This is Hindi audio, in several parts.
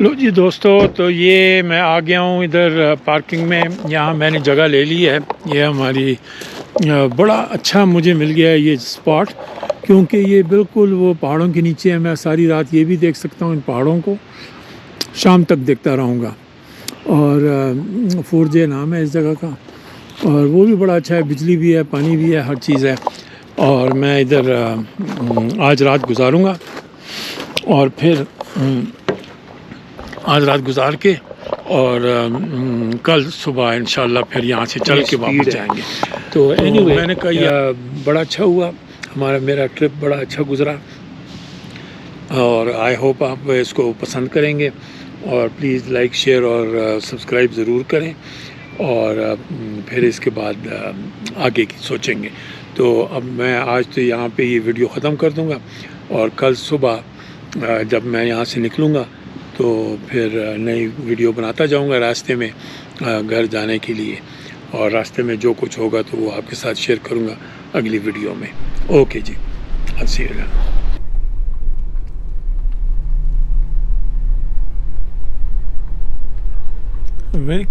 लो जी दोस्तों, तो ये मैं आ गया हूँ इधर पार्किंग में। यहाँ मैंने जगह ले ली है। ये हमारी बड़ा अच्छा मुझे मिल गया है ये स्पॉट, क्योंकि ये बिल्कुल वो पहाड़ों के नीचे है। मैं सारी रात ये भी देख सकता हूँ, इन पहाड़ों को शाम तक देखता रहूँगा। और 4J नाम है इस जगह का, और वो भी बड़ा अच्छा है। बिजली भी है, पानी भी है, हर चीज़ है। और मैं इधर आज रात गुजारूँगा, और फिर आज रात गुजार के और कल सुबह इंशाल्लाह फिर यहाँ से चल के वापस जाएंगे। तो एनीवे मैंने कहा यह बड़ा अच्छा हुआ, मेरा ट्रिप बड़ा अच्छा गुजरा, और आई होप आप इसको पसंद करेंगे। और प्लीज़ लाइक, शेयर और सब्सक्राइब ज़रूर करें, और फिर इसके बाद आगे की सोचेंगे। तो अब मैं आज तो यहाँ पे ये वीडियो ख़त्म कर दूँगा, और कल सुबह जब मैं यहाँ से निकलूँगा तो फिर नई वीडियो बनाता जाऊँगा रास्ते में घर जाने के लिए, और रास्ते में जो कुछ होगा तो वो आपके साथ शेयर करूँगा अगली वीडियो में। ओके जी, अच्छी है। Very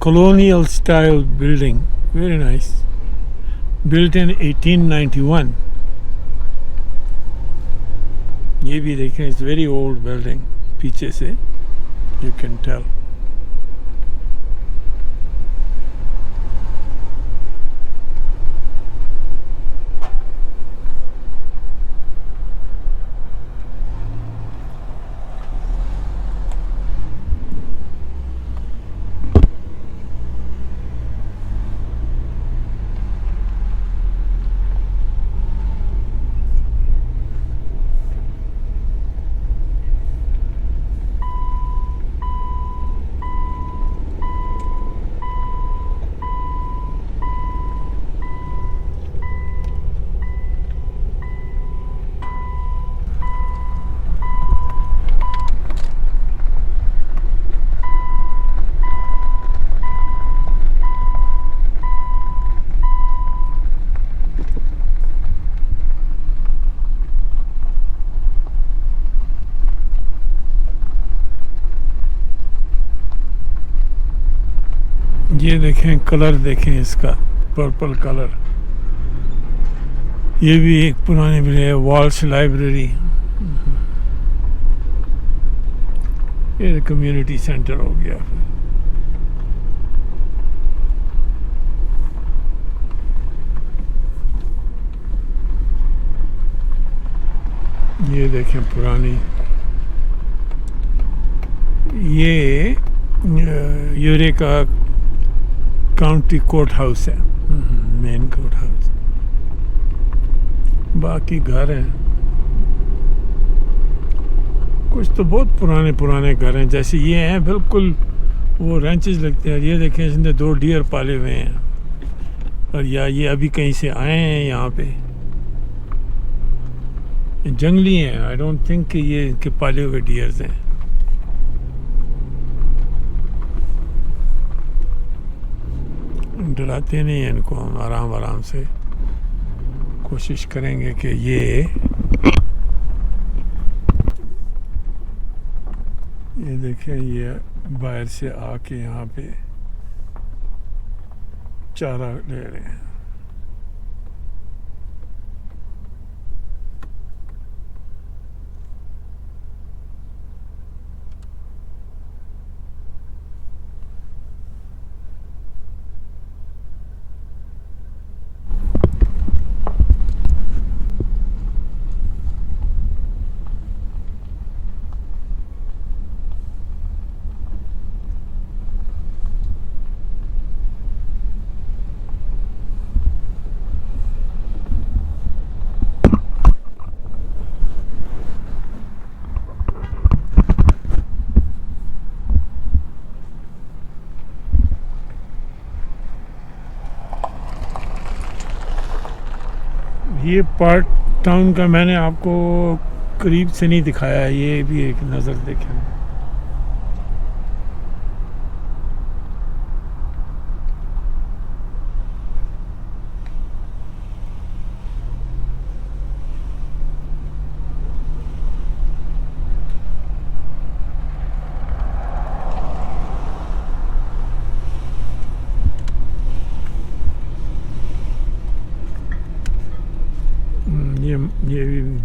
colonial style building, very nice, built in 1891. ये भी देखें, it's very old building, पीछे से you can tell. ये देखें, कलर देखें इसका, पर्पल कलर। ये भी एक पुरानी बिल्डिंग है, वॉल्स लाइब्रेरी। ये कम्युनिटी सेंटर हो गया। ये देखें पुरानी, ये यूरेका काउंटी कोर्ट हाउस है, मेन कोर्ट हाउस। बाकी घर हैं, कुछ तो बहुत पुराने पुराने घर हैं, जैसे ये हैं बिल्कुल वो रेंचेस लगते हैं। ये देखें, इसने 2 डियर पाले हुए हैं, और या ये अभी कहीं से आए हैं यहाँ पे। जंगली हैं, आई डोंट थिंक कि ये इनके पाले हुए डियर्स हैं। डराते नहीं हैं इनको, हम आराम आराम से कोशिश करेंगे कि ये देखें, ये बाहर से आके यहाँ पे चारा ले रहे हैं। ये पार्ट टाउन का मैंने आपको करीब से नहीं दिखाया, ये भी एक नज़र देखें।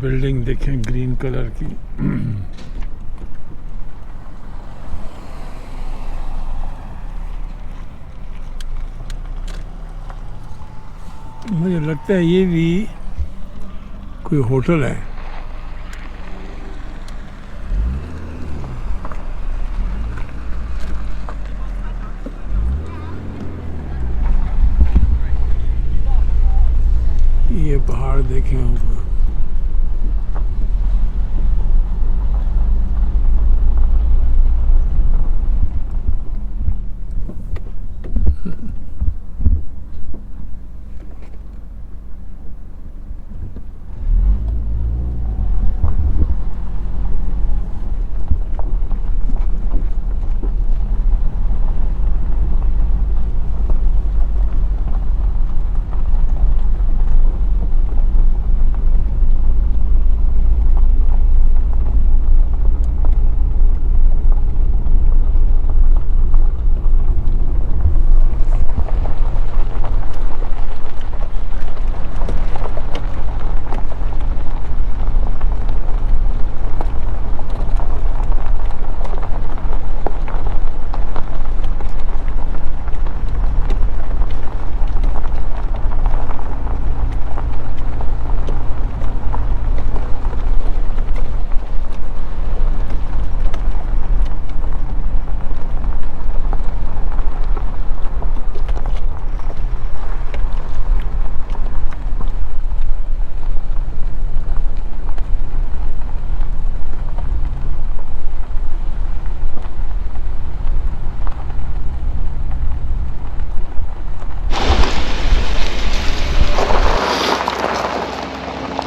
बिल्डिंग देखें ग्रीन कलर की। मुझे लगता है ये भी कोई होटल है। ये पहाड़ देखें ऊपर।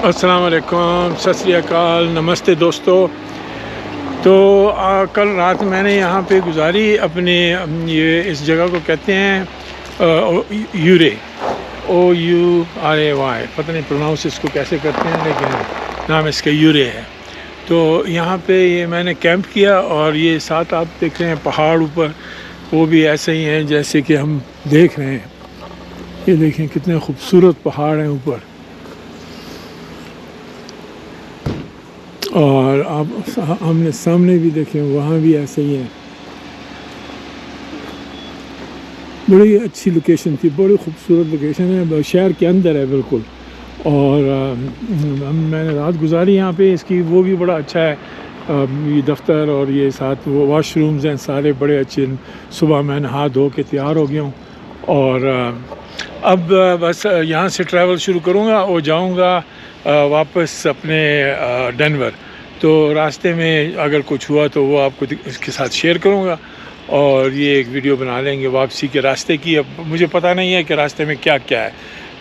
अस्सलाम वालेकुम, सत श्री अकाल, नमस्ते दोस्तों। तो कल रात मैंने यहाँ पे गुजारी अपने ये इस जगह को कहते हैं यूरे, OURAY, पता नहीं प्रोनाउंस इसको कैसे करते हैं, लेकिन नाम इसका यूरे है। तो यहाँ पे ये मैंने कैंप किया और ये साथ आप देख रहे हैं पहाड़ ऊपर, वो भी ऐसे ही हैं जैसे कि हम देख रहे हैं। ये देखें कितने खूबसूरत पहाड़ हैं ऊपर, और आप हमने सामने भी देखें वहाँ भी ऐसे ही है। बड़ी अच्छी लोकेशन थी, बड़ी खूबसूरत लोकेशन है, शहर के अंदर है बिल्कुल। और मैंने रात गुजारी यहाँ पे, इसकी वो भी बड़ा अच्छा है, ये दफ्तर और ये साथ वो वाशरूम्स हैं सारे बड़े अच्छे। सुबह मैं नहा धो के तैयार हो गया हूँ और अब बस यहाँ से ट्रैवल शुरू करूँगा और जाऊँगा वापस अपने डेनवर। तो रास्ते में अगर कुछ हुआ तो वो आपको इसके साथ शेयर करूँगा और ये एक वीडियो बना लेंगे वापसी के रास्ते की। अब मुझे पता नहीं है कि रास्ते में क्या क्या है,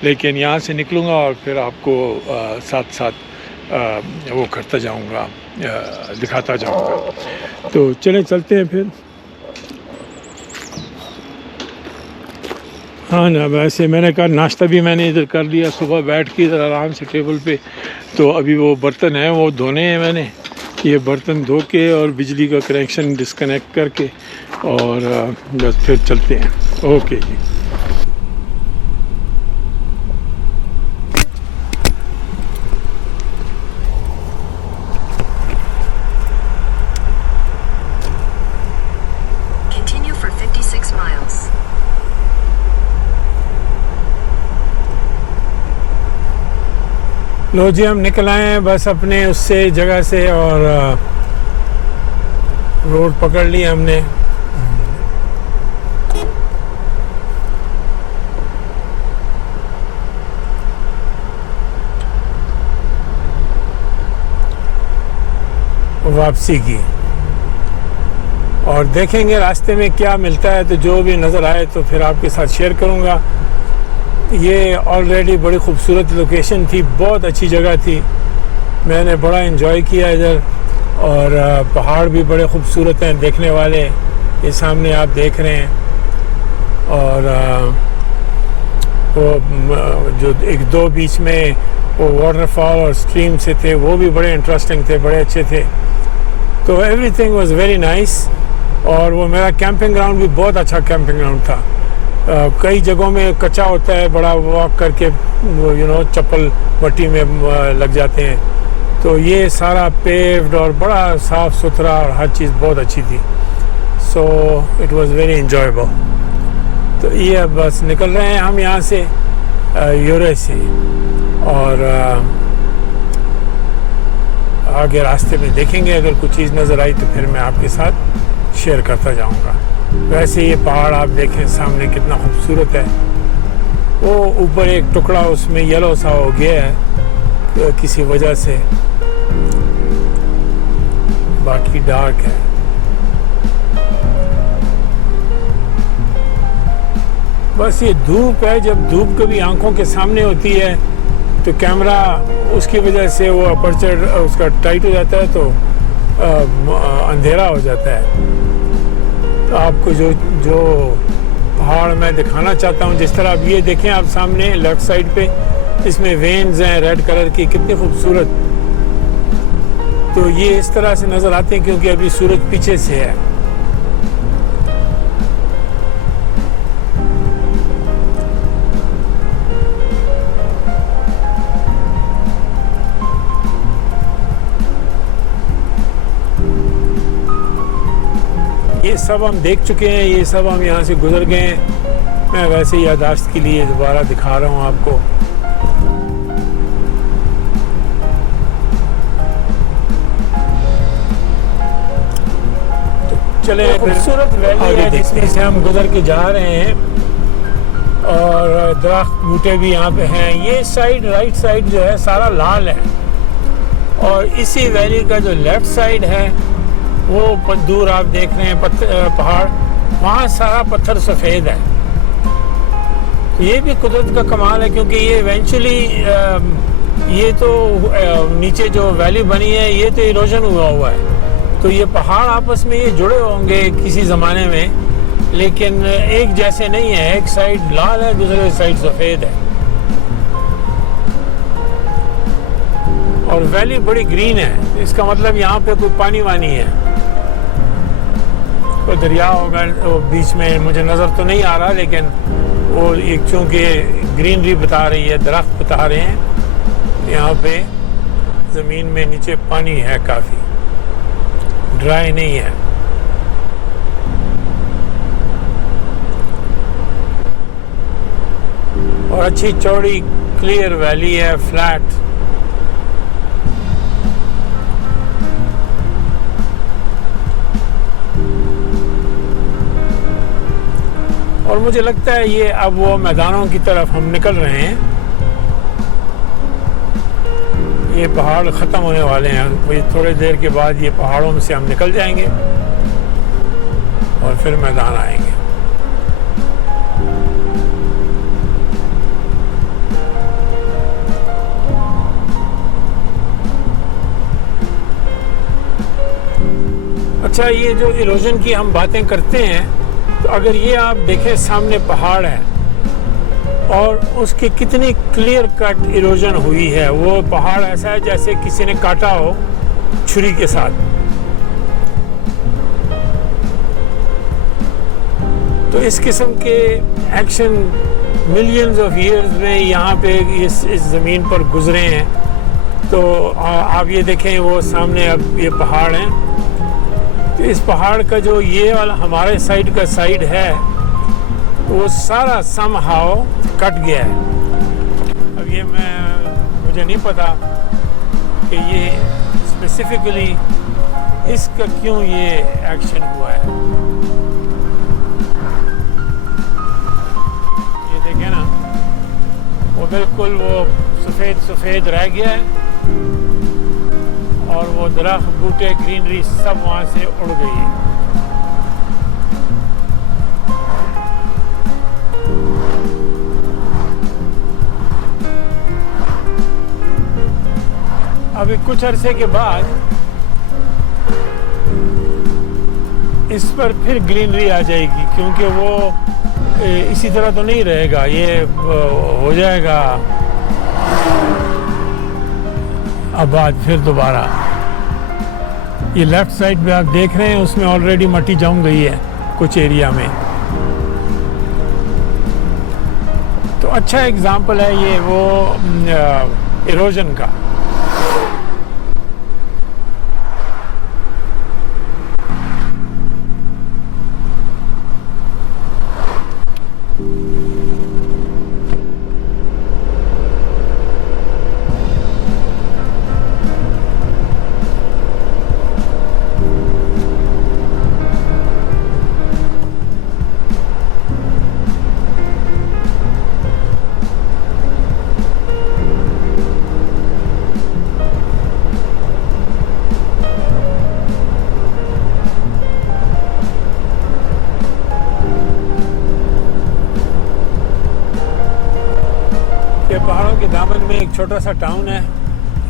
लेकिन यहाँ से निकलूँगा और फिर आपको साथ साथ वो करता जाऊँगा, दिखाता जाऊँगा। तो चले चलते हैं फिर। हाँ ना, वैसे मैंने कहा नाश्ता भी मैंने इधर कर लिया सुबह बैठ के इधर आराम से टेबल पे। तो अभी वो बर्तन है वो धोने हैं मैंने, ये बर्तन धो के और बिजली का कनेक्शन डिस्कनेक्ट करके और बस फिर चलते हैं। Okay ji. Continue for 56 miles. लो जी, हम निकल आए हैं बस अपने उससे जगह से और रोड पकड़ ली हमने। वापसी की और देखेंगे रास्ते में क्या मिलता है, तो जो भी नज़र आए तो फिर आपके साथ शेयर करूँगा। ये ऑलरेडी बड़ी खूबसूरत लोकेशन थी, बहुत अच्छी जगह थी, मैंने बड़ा एंजॉय किया इधर। और पहाड़ भी बड़े खूबसूरत हैं देखने वाले, ये सामने आप देख रहे हैं। और वो जो एक दो बीच में वो वाटरफॉल और स्ट्रीम से थे, वो भी बड़े इंटरेस्टिंग थे, बड़े अच्छे थे। तो एवरीथिंग वाज वेरी नाइस। और वो मेरा कैंपिंग ग्राउंड भी बहुत अच्छा कैंपिंग ग्राउंड था। कई जगहों में कच्चा होता है, बड़ा वॉक करके वो चप्पल मट्टी में लग जाते हैं, तो ये सारा पेव्ड और बड़ा साफ़ सुथरा और हर चीज़ बहुत अच्छी थी। So it was very enjoyable. तो ये अब बस निकल रहे हैं हम यहाँ से यूरे से, और आगे रास्ते में देखेंगे अगर कुछ चीज़ नज़र आई तो फिर मैं आपके साथ शेयर करता जाऊँगा। वैसे ये पहाड़ आप देखें सामने कितना खूबसूरत है। वो ऊपर एक टुकड़ा उसमें येलो सा हो गया है किसी वजह से, बाकी डार्क है। बस ये धूप है, जब धूप कभी आंखों के सामने होती है तो कैमरा उसकी वजह से वो अपर्चर उसका टाइट हो जाता है, तो अंधेरा हो जाता है। तो आपको जो पहाड़ मैं दिखाना चाहता हूँ, जिस तरह आप ये देखें आप सामने लेफ्ट साइड पे, इसमें वेन्स हैं रेड कलर की, कितने खूबसूरत। तो ये इस तरह से नज़र आते हैं क्योंकि अभी सूरज पीछे से है। ये सब हम देख चुके हैं, ये सब हम यहाँ से गुजर गए हैं। मैं वैसे याददाश्त के लिए दोबारा दिखा रहा हूँ आपको। तो चले खूबसूरत वैली है जिसमें से हम गुजर के जा रहे हैं, और दरख्त बूटे भी यहाँ पे हैं। ये साइड राइट साइड जो है सारा लाल है, और इसी वैली का जो लेफ्ट साइड है वो दूर आप देख रहे हैं पहाड़, वहाँ सारा पत्थर सफ़ेद है। ये भी कुदरत का कमाल है क्योंकि ये इवेंचुअली ये तो नीचे जो वैली बनी है ये तो इरोजन हुआ है, तो ये पहाड़ आपस में ये जुड़े होंगे किसी ज़माने में, लेकिन एक जैसे नहीं है। एक साइड लाल है, दूसरे साइड सफ़ेद है, और वैली बड़ी ग्रीन है। इसका मतलब यहाँ पे कोई पानी वानी है, कोई दरिया होगा वो बीच में, मुझे नज़र तो नहीं आ रहा, लेकिन वो एक चूँकि ग्रीनरी बता रही है, दरख्त बता रहे हैं, यहाँ पे ज़मीन में नीचे पानी है, काफ़ी ड्राई नहीं है। और अच्छी चौड़ी क्लियर वैली है, फ्लैट। और मुझे लगता है ये अब वो मैदानों की तरफ हम निकल रहे हैं। ये पहाड़ ख़त्म होने वाले हैं, वही थोड़ी देर के बाद ये पहाड़ों में से हम निकल जाएंगे और फिर मैदान आएंगे। अच्छा, ये जो इरोजन की हम बातें करते हैं, तो अगर ये आप देखें सामने पहाड़ है और उसकी कितनी क्लियर कट इरोजन हुई है। वो पहाड़ ऐसा है जैसे किसी ने काटा हो छुरी के साथ। तो इस किस्म के एक्शन मिलियंस ऑफ ईयर्स में यहाँ पे इस ज़मीन पर गुजरे हैं। तो आप ये देखें, वो सामने अब ये पहाड़ हैं। तो इस पहाड़ का जो ये वाला हमारे साइड का साइड है, वो सारा समहाउ कट गया है। अब ये मुझे नहीं पता कि ये स्पेसिफिकली इसका क्यों ये एक्शन हुआ है। ये देखें ना, वो बिल्कुल वो सफ़ेद रह गया है, और वो दरख्त बूटे ग्रीनरी सब वहाँ से उड़ गई है। अभी कुछ अरसे के बाद इस पर फिर ग्रीनरी आ जाएगी, क्योंकि वो इसी तरह तो नहीं रहेगा, ये हो जाएगा आबाद फिर दोबारा। ये लेफ्ट साइड पे आप देख रहे हैं, उसमें ऑलरेडी मट्टी जम गई है कुछ एरिया में। तो अच्छा एग्जाम्पल है ये वो इरोजन का। छोटा सा टाउन है,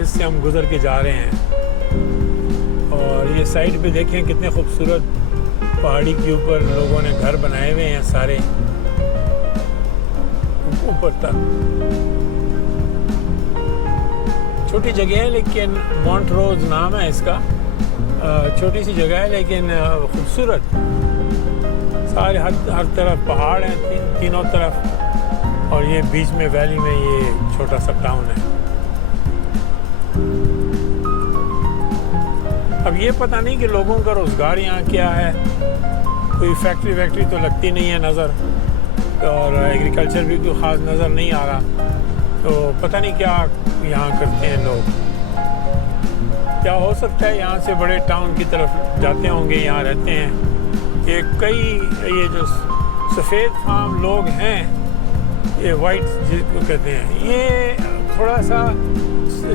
इससे हम गुज़र के जा रहे हैं। और ये साइड पे देखें कितने खूबसूरत पहाड़ी के ऊपर लोगों ने घर बनाए हुए हैं सारे ऊपर तक। छोटी जगह है लेकिन मॉन्ट्रोज नाम है इसका। छोटी सी जगह है लेकिन खूबसूरत। सारे हर तरफ पहाड़ हैं तीनों तरफ, और ये बीच में वैली में ये छोटा सा टाउन है। अब ये पता नहीं कि लोगों का रोज़गार यहाँ क्या है। कोई फैक्ट्री तो लगती नहीं है नज़र, और एग्रीकल्चर भी कोई ख़ास नज़र नहीं आ रहा। तो पता नहीं क्या यहाँ करते हैं लोग। क्या हो सकता है यहाँ से बड़े टाउन की तरफ जाते होंगे, यहाँ रहते हैं। ये ये जो सफ़ेद फार्म लोग हैं, ये वाइट जिसको कहते हैं, ये थोड़ा सा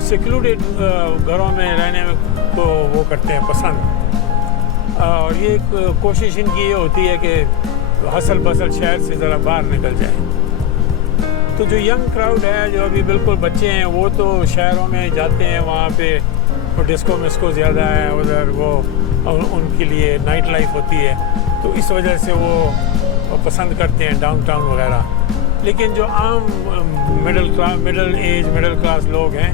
सिक्लूडेड घरों में रहने को वो करते हैं पसंद। और ये कोशिश इनकी ये होती है कि हसल बसल शहर से ज़रा बाहर निकल जाए। तो जो यंग क्राउड है, जो अभी बिल्कुल बच्चे हैं, वो तो शहरों में जाते हैं, वहाँ पे वो डिस्को मिस्को ज़्यादा है उधर, वो उनके लिए नाइट लाइफ होती है, तो इस वजह से वो पसंद करते हैं डाउनटाउन वगैरह। लेकिन जो आम मिडिल क्लास लोग हैं,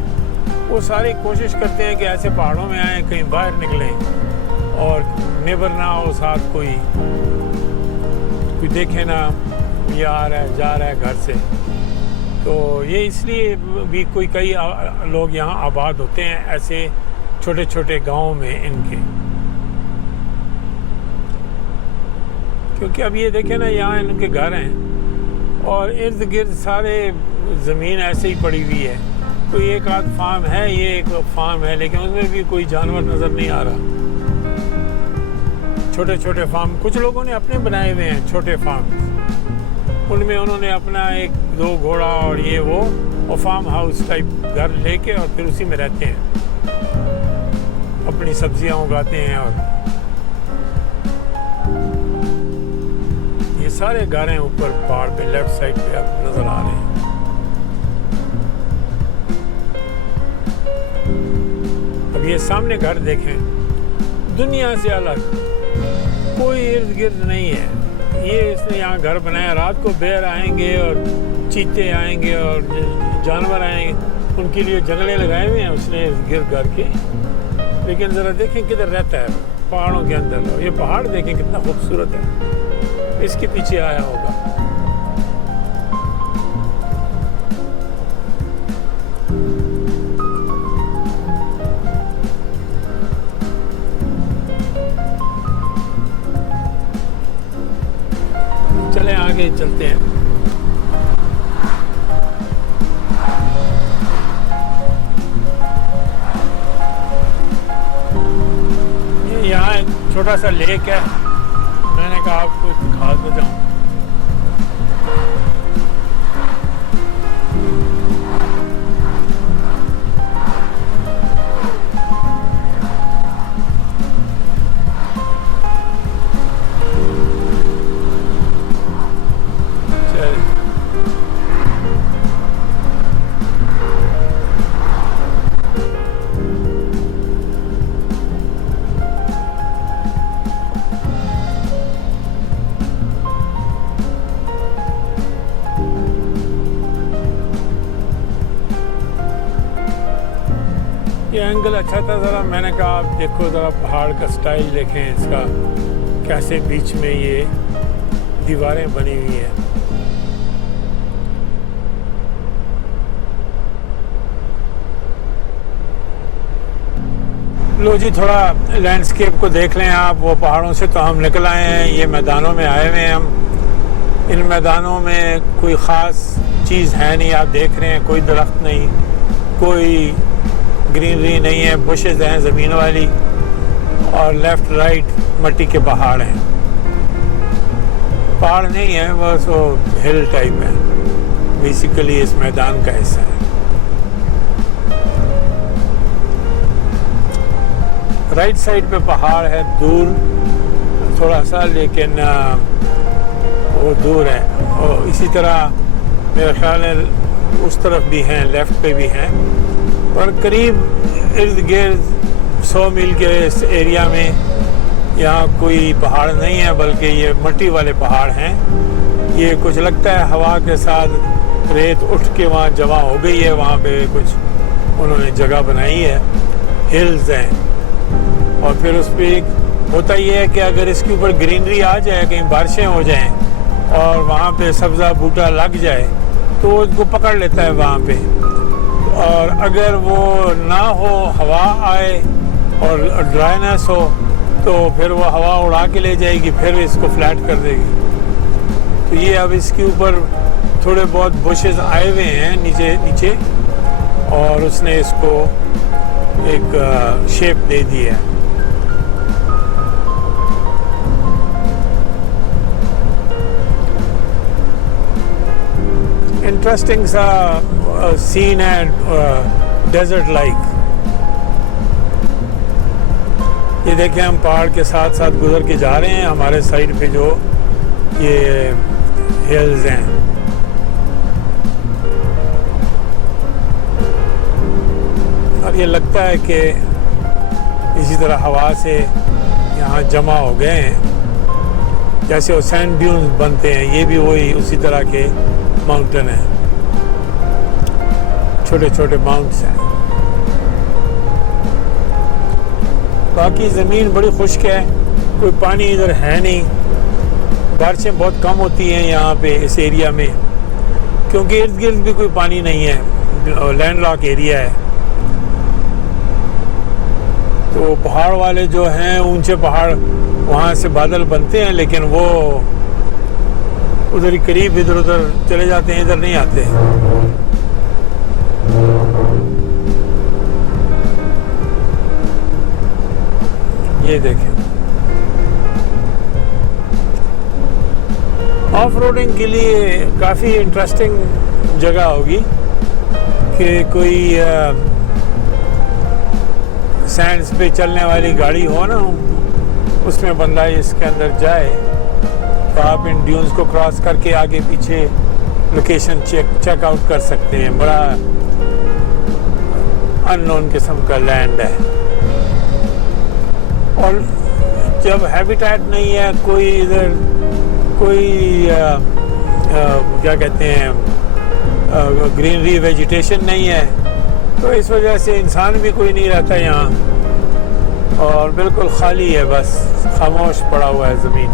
वो सारे कोशिश करते हैं कि ऐसे पहाड़ों में आएँ, कहीं बाहर निकलें और नेबर ना हो साथ, कोई देखे ना ये आ रहा है जा रहा है घर से। तो ये इसलिए भी कई लोग यहाँ आबाद होते हैं ऐसे छोटे छोटे गाँव में इनके। क्योंकि अब ये देखें ना, यहाँ इनके घर हैं और इर्द गिर्द सारे ज़मीन ऐसे ही पड़ी हुई है। कोई एक आध फार्म है, ये एक फार्म है, लेकिन उसमें भी कोई जानवर नज़र नहीं आ रहा। छोटे छोटे फार्म कुछ लोगों ने अपने बनाए हुए हैं, छोटे फार्म, उनमें उन्होंने अपना 1-2 घोड़ा और ये वो फार्म हाउस टाइप घर लेके और फिर उसी में रहते हैं, अपनी सब्जियां उगाते हैं। और ये सारे घर हैं ऊपर पहाड़ पे, लेफ्ट साइड पे अब नज़र आ रहे हैं। अब ये सामने घर देखें, दुनिया से अलग, कोई इर्द गिर्द नहीं है। ये इसने यहाँ घर बनाया, रात को बेर आएंगे और चीते आएंगे और जानवर आएंगे, उनके लिए जंगले लगाए हुए हैं उसने इर्द गिर्द घर के। लेकिन ज़रा देखें किधर रहता है, पहाड़ों के अंदर। ये पहाड़ देखें कितना खूबसूरत है, इसके पीछे आया होगा। चलें आगे चलते हैं। ये यहाँ एक छोटा सा लेक है, मैंने कहा आपको दिखा तो जाऊँ। ये एंगल अच्छा था ज़रा, मैंने कहा आप देखो ज़रा पहाड़ का स्टाइल देखें इसका, कैसे बीच में ये दीवारें बनी हुई हैं। लो जी, थोड़ा लैंडस्केप को देख लें आप। वो पहाड़ों से तो हम निकल आए हैं, ये मैदानों में आए हुए हैं हम। इन मैदानों में कोई ख़ास चीज़ है नहीं, आप देख रहे हैं, कोई दरख्त नहीं, कोई ग्रीनरी नहीं है, बुशेज़ हैं ज़मीन वाली, और लेफ़्ट राइट मट्टी के पहाड़ हैं। पहाड़ नहीं है, बस वो हिल टाइप है, बेसिकली इस मैदान का हिस्सा है। राइट साइड पे पहाड़ है, दूर थोड़ा सा, लेकिन वो दूर है। और इसी तरह मेरा ख्याल है उस तरफ भी हैं, लेफ़्ट पे भी हैं, पर करीब इर्द गिर्द 100 मील के इस एरिया में यहाँ कोई पहाड़ नहीं है, बल्कि ये मिट्टी वाले पहाड़ हैं। ये कुछ लगता है हवा के साथ रेत उठ के वहाँ जमा हो गई है, वहाँ पे कुछ उन्होंने जगह बनाई है, हिल्स हैं। और फिर उस पर होता ये है कि अगर इसके ऊपर ग्रीनरी आ जाए, कहीं बारिशें हो जाएं और वहाँ पे सब्ज़ा बूटा लग जाए तो इसको पकड़ लेता है वहाँ पे। और अगर वो ना हो, हवा आए और ड्राइनेस हो, तो फिर वो हवा उड़ा के ले जाएगी, फिर इसको फ्लैट कर देगी। तो ये अब इसके ऊपर थोड़े बहुत बुशेस आए हुए हैं नीचे नीचे, और उसने इसको एक शेप दे दी है। इंटरेस्टिंग सा सीन है, डेजर्ट लाइक। ये देखें, हम पहाड़ के साथ साथ गुजर के जा रहे हैं, हमारे साइड पे जो ये हिल्स हैं। और ये लगता है कि इसी तरह हवा से यहाँ जमा हो गए हैं, जैसे वो सैंड ड्यून्स बनते हैं, ये भी वही उसी तरह के माउंटेन हैं, छोटे छोटे माउंट्स हैं। बाकी ज़मीन बड़ी खुश्क है, कोई पानी इधर है नहीं, बारिशें बहुत कम होती हैं यहाँ पे इस एरिया में, क्योंकि इर्द गिर्द भी कोई पानी नहीं है, लैंड लॉक एरिया है। तो पहाड़ वाले जो हैं, ऊंचे पहाड़, वहाँ से बादल बनते हैं, लेकिन वो उधर ही करीब इधर उधर चले जाते हैं, इधर नहीं आते। ये देखें, ऑफ रोडिंग के लिए काफ़ी इंटरेस्टिंग जगह होगी कि कोई सैंड्स पे चलने वाली गाड़ी हो ना, उसमें बंदा इसके अंदर जाए तो आप इन ड्यून्स को क्रॉस करके आगे पीछे लोकेशन चेक आउट कर सकते हैं। बड़ा अननोन किस्म का लैंड है, और जब हैबिटेट नहीं है, कोई इधर कोई क्या कहते हैं, ग्रीनरी वेजिटेशन नहीं है, तो इस वजह से इंसान भी कोई नहीं रहता यहाँ, और बिल्कुल खाली है, बस खामोश पड़ा हुआ है ज़मीन।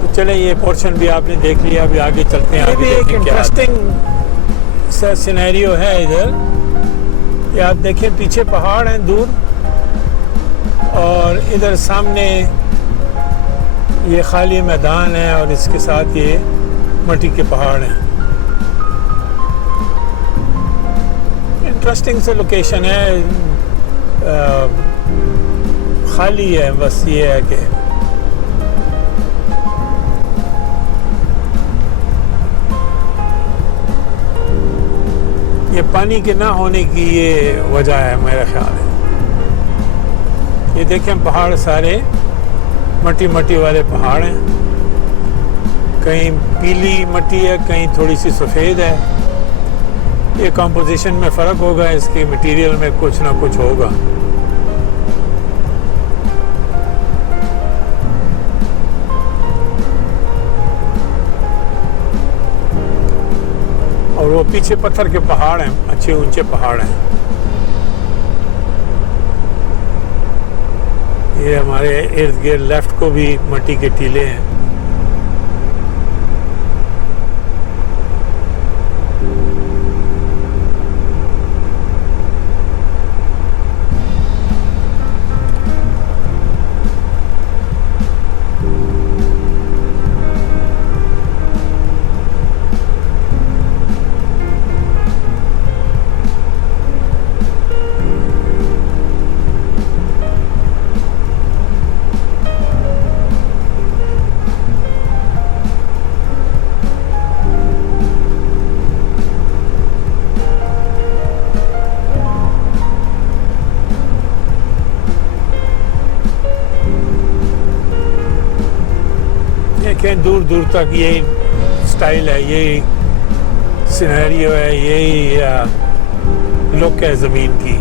तो चलें, ये पोर्शन भी आपने देख लिया, अभी आगे चलते हैं। ये भी एक इंटरेस्टिंग सा सिनेरियो है इधर। ये आप देखें, पीछे पहाड़ हैं दूर, और इधर सामने ये खाली मैदान है, और इसके साथ ये मिट्टी के पहाड़ हैं। इंटरेस्टिंग से लोकेशन है, खाली है, बस ये है कि ये पानी के ना होने की ये वजह है मेरा ख्याल है। ये देखें, पहाड़ सारे मट्टी मट्टी वाले पहाड़ हैं, कहीं पीली मट्टी है, कहीं थोड़ी सी सफ़ेद है। ये कंपोजिशन में फ़र्क होगा, इसके मटेरियल में कुछ ना कुछ होगा। और वो पीछे पत्थर के पहाड़ हैं, अच्छे ऊंचे पहाड़ हैं। ये हमारे इर्द गिर्द लेफ्ट को भी मिट्टी के टीले हैं। देखें दूर दूर तक यही स्टाइल है, यही सिनेरियो है, यही लुक है ज़मीन की।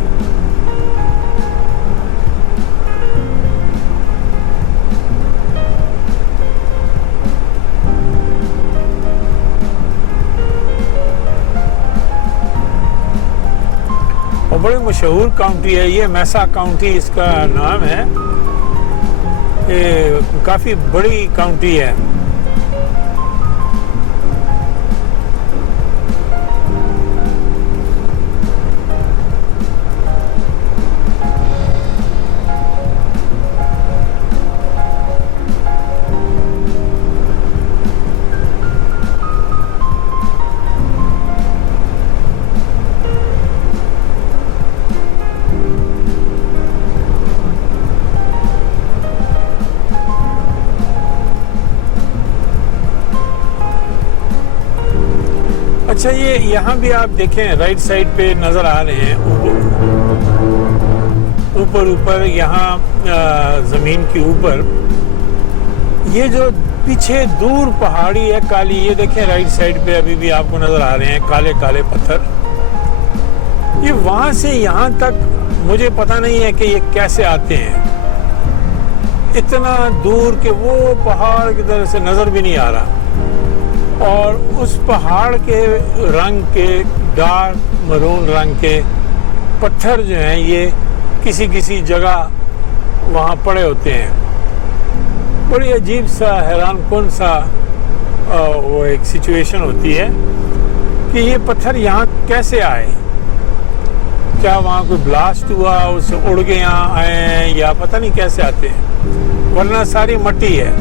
और बड़ी मशहूर काउंटी है ये, मैसा काउंटी इसका नाम है। ये काफ़ी बड़ी काउंटी है। अच्छा, ये यहाँ भी आप देखें राइट साइड पे नज़र आ रहे हैं ऊपर यहाँ ज़मीन के ऊपर ये जो पीछे दूर पहाड़ी है काली, ये देखें राइट साइड पे अभी भी आपको नज़र आ रहे हैं काले काले पत्थर। ये वहाँ से यहाँ तक मुझे पता नहीं है कि ये कैसे आते हैं, इतना दूर के वो पहाड़ की तरह से नज़र भी नहीं आ रहा। और उस पहाड़ के रंग के डार्क मरून रंग के पत्थर जो हैं ये किसी किसी जगह वहाँ पड़े होते हैं। बड़ी अजीब सा हैरान कुन सा वो एक सिचुएशन होती है कि ये पत्थर यहाँ कैसे आए। क्या वहाँ कोई ब्लास्ट हुआ, उससे उड़ के यहाँ आए हैं, या पता नहीं कैसे आते हैं। वरना सारी मट्टी है,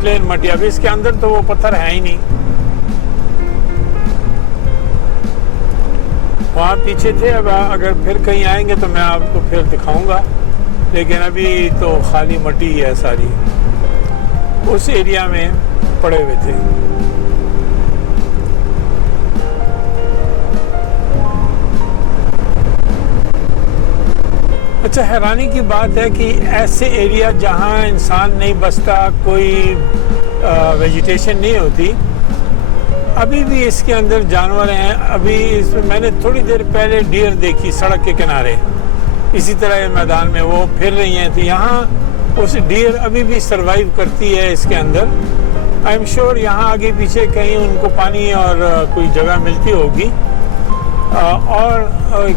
प्लेन मट्टी। अब इसके अंदर तो वो पत्थर है ही नहीं। वहाँ पीछे थे, अब अगर फिर कहीं आएंगे तो मैं आपको फिर दिखाऊंगा, लेकिन अभी तो खाली मट्टी है सारी। उस एरिया में पड़े हुए थे। अच्छा, हैरानी की बात है कि ऐसे एरिया जहाँ इंसान नहीं बसता, कोई वेजिटेशन नहीं होती, अभी भी इसके अंदर जानवर हैं। अभी इसमें मैंने थोड़ी देर पहले डियर देखी सड़क के किनारे, इसी तरह मैदान में वो फिर रही हैं। तो यहाँ उस डियर अभी भी सरवाइव करती है इसके अंदर। आई एम श्योर यहाँ आगे पीछे कहीं उनको पानी और कोई जगह मिलती होगी। और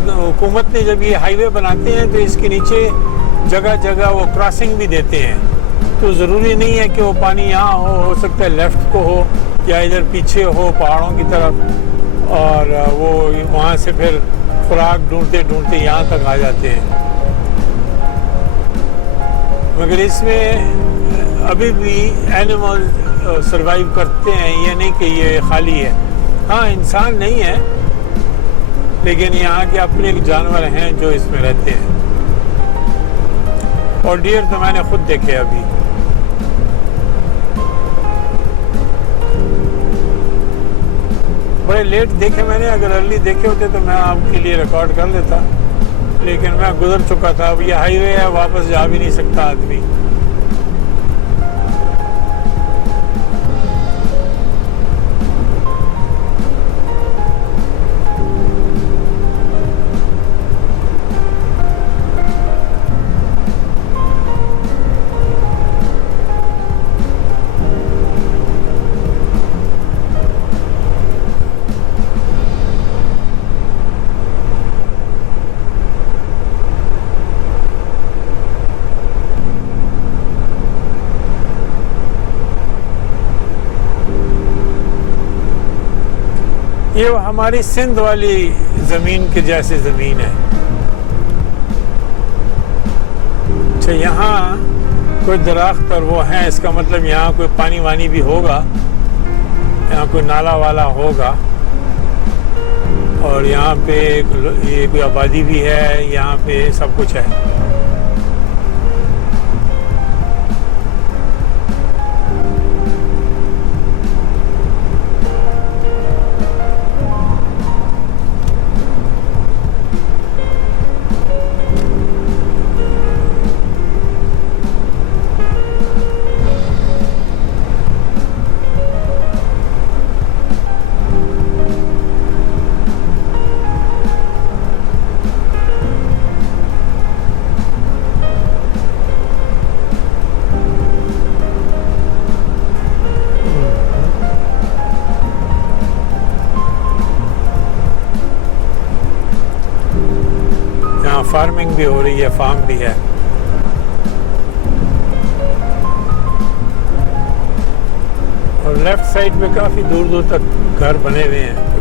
हुकूमत ने जब ये हाईवे बनाते हैं तो इसके नीचे जगह जगह वो क्रॉसिंग भी देते हैं। तो ज़रूरी नहीं है कि वो पानी यहाँ हो सकता है लेफ़्ट को हो या इधर पीछे हो पहाड़ों की तरफ, और वो वहाँ से फिर खुराक ढूंढते ढूंढते यहाँ तक आ जाते हैं। मगर इसमें अभी भी एनिमल सरवाइव करते हैं, ये नहीं कि ये खाली है। हाँ, इंसान नहीं है, लेकिन यहाँ के अपने जानवर हैं जो इसमें रहते हैं। और डियर तो मैंने खुद देखे अभी। बड़े लेट देखे मैंने, अगर अर्ली देखे होते तो मैं आपके लिए रिकॉर्ड कर लेता, लेकिन मैं गुजर चुका था। अब ये हाईवे है, वापस जा भी नहीं सकता आदमी। ये हमारी सिंध वाली ज़मीन के जैसी ज़मीन है। अच्छा, यहाँ कोई दरख्त और वो हैं, इसका मतलब यहाँ कोई पानी वानी भी होगा, यहाँ कोई नाला वाला होगा। और यहाँ पे ये कोई आबादी भी है, यहाँ पे सब कुछ है। फार्मिंग भी हो रही है, फार्म भी है। और लेफ्ट साइड पे काफ़ी दूर दूर तक घर बने हुए हैं कुछ।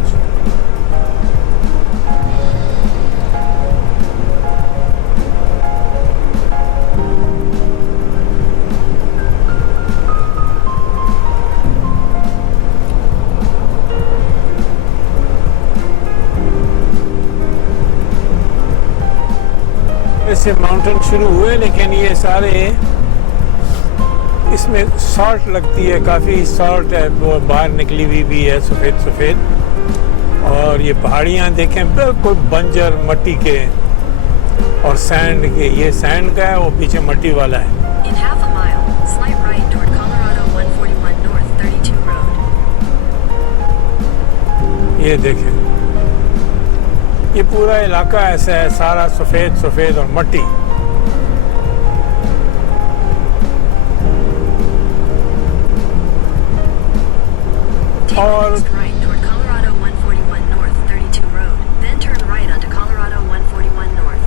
से माउंटेन शुरू हुए, लेकिन ये सारे इसमें सॉल्ट लगती है, काफ़ी सॉल्ट है, वो बाहर निकली हुई भी है सफ़ेद सफ़ेद। और ये पहाड़ियाँ देखें बिल्कुल बंजर मट्टी के और सैंड के। ये सैंड का है, वो पीछे मट्टी वाला है। In half a mile, slight right toward Colorado 141 North 32 Road. ये देखें, ये पूरा इलाका ऐसा है, सारा सफ़ेद सफ़ेद और मट्टी। और Right toward Colorado 141 North 32 Road. Then turn right onto Colorado 141 North.